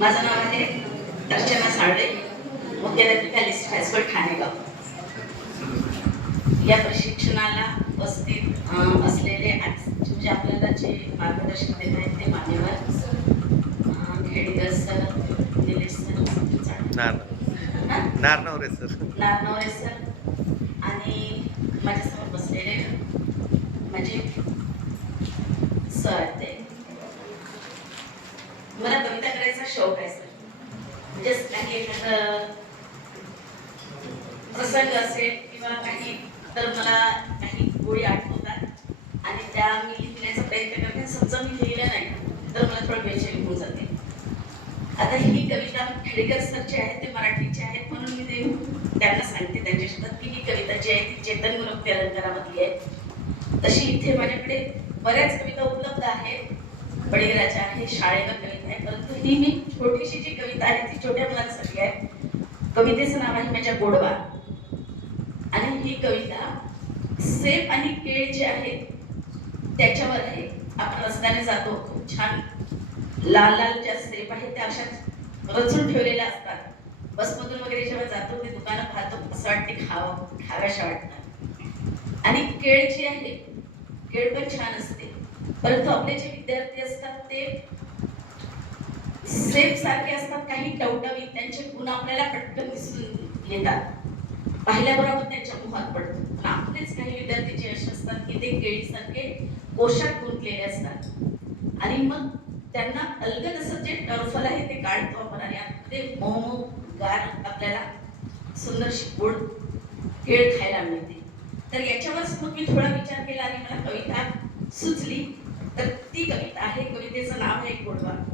माझं नाव आहे अर्चना साळवे. मुख्याध्यापिका लिस्ट हायस्कूल ठाणेगाव या प्रशिक्षणाला उपस्थित असलेले आज म्हणजे आपल्याला जे मार्गदर्शन देत आहेत ते मान्यवर Khedekar sir Nilesh sir? Naranaware sir. Naranaware sir आणि माझ्यासमोर बसलेले माझे सर आहेत ते मला कविता करायचा शौक आहे सर जस काही uh, प्रसंग असेल किंवा काही तर मला काही गोळी आठवतात. आणि त्या मी लिहिण्याचा प्रयत्न करते. समजा मी लिहिलं नाही तर मला थोडं बेचैन होऊन जाते. आता ही कविता खेडेकर सरची आहे ते मराठीचे आहेत म्हणून मी ते त्यांना सांगते त्यांच्या शब्दात की ही कविता जी आहे ती चेतन गुरुक्ती अलंकारामधली आहे. तशी इथे माझ्याकडे बऱ्याच कविता उपलब्ध आहेत. बळीराजा आहे शाळेवर कविता परंतु ही मी छोटीशी जी कविता आहे ती छोट्या मुलांसाठी आहे. कवितेचं नाव आहे माझ्या गोडवा. आणि ही कविता सेफ आणि केळ जे आहे त्याच्यावर आहे. आपण रस्त्याने जातो खूप छान. लाल लाल ज्या सेफ आहेत त्या अशा रचून ठेवलेल्या असतात. बसमधून वगैरे जेव्हा जातो ते दुकानं पाहतो असं वाटते खावं खाव्याशा वाटतात. आणि केळ जी आहे केळ पण छान असते. परंतु आपले जे विद्यार्थी असतात ते सेफ सारखे असतात काही टवटवीत त्यांचे गुण आपल्याला पटकन दिसून येतात. पाहिल्याबरोबर त्यांच्या मुहात पडतो. पण आपलेच काही विद्यार्थी जे असे असतात की ते केळीसारखे पोशाख गुंतलेले असतात. आणि मग त्यांना अलगद असं जे टर्फल आहे ते काढतो आपण आणि आतमध्ये मऊ गार आपल्याला सुंदरशी गोड केळ खायला मिळते. तर याच्यावरच मग मी थोडा विचार केला आणि मला कविता सुचली. तर ती कविता आहे. कवितेचं नाव आहे गोडवा.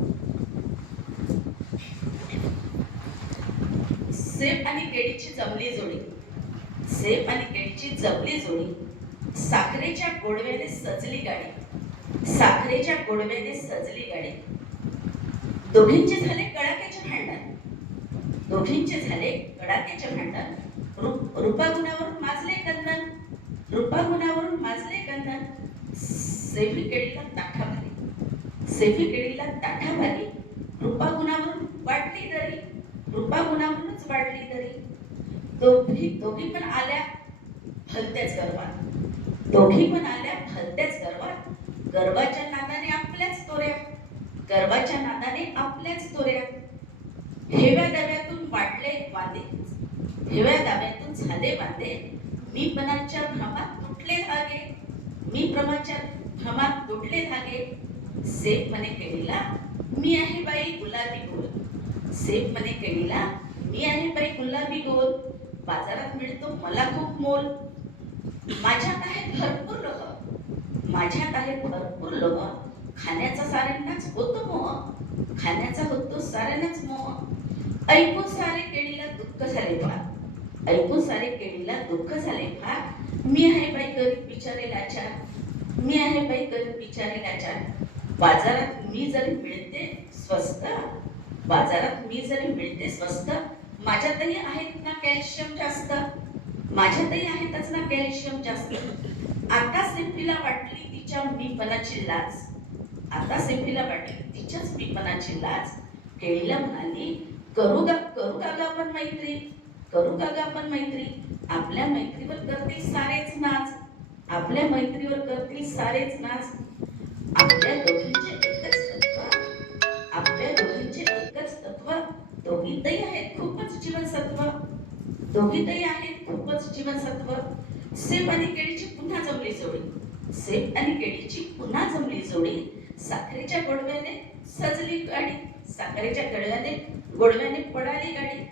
सेब आणि केळीची जमली जोडी. सेब आणि केळीची जमली जोडी. साखरेच्या गोडव्याने सजली गाडी. साखरेच्या गोडव्याने सजली गाडी. दोघींचे झाले कडाक्याचे भांडण. दोघींचे झाले कडाक्याचे भांडण. रूप रूपागुणावरून माजले कंदन. रूपागुणावरून माजले कंदन. सेफी केळीला ताठा भारी सेफी केळीला ताठा भारी रूपागुणावरून वाटली दरी. रूपागुणावरूनच वाढली दोघी दोघी पण आल्या भलत्याच गर्वात दोघी पण आल्या भलत्याच गर्वात गर्वाच्या नादाने आपल्याच तोऱ्या गर्वाच्या नादाने आपल्याच तोऱ्या हेव्या दाव्यातून वाटले वादे. हेव्या दाव्यातून झाले वादे. मी पणाच्या भ्रमात तुटले धागे. मी प्रमाच्या भ्रमात तुटले धागे. सेफ मने केलेला मी आहे बाई गुलाबी गोल सेफ मने केलेला मी आहे? बाई गुलाबी गोल. बाजारात मिळतो. मला खूप मोल. माझ्यात आहे भरपूर लोह. माझ्यात आहे भरपूर लोह. खाण्याचा साऱ्यांनाच होतो मोह. खाण्याचा होतो साऱ्यांनाच मोह. ऐकून सारे केळीला दुःख झाले फार ऐकून सारे केळीला दुःख झाले फार मी आहे बाई गरीब बिचारे लाचार. मी आहे बाई गरीब बिचारे लाचार. बाजारात मी जरी मिळते स्वस्त. बाजारात मी जरी मिळते स्वस्त. माझ्यातही आहेत ना कॅल्शियम जास्त. माझ्यातही आहेतच ना कॅल्शियम जास्त. आता सेफीला वाटली तिच्या मीपणाची लाज. आता सेफीला वाटली तिच्याच मीपणाची लाज. केळीला म्हणाली करू का करू का ग आपण मैत्री. करू का ग आपण मैत्री. आपल्या मैत्रीवर करतील सारेच नाच. आपल्या मैत्रीवर करतील सारेच नाच. आपल्या दोघींचे दोघीतही आहेत खूपच जीवनसत्व. सेब आणि केळीची पुन्हा जमली जोडी. सेब आणि केळीची पुन्हा जमली जोडी. साखरेच्या गोडव्याने सजली गाडी साखरेच्या गडव्याने गोडव्याने पडाली गाडी.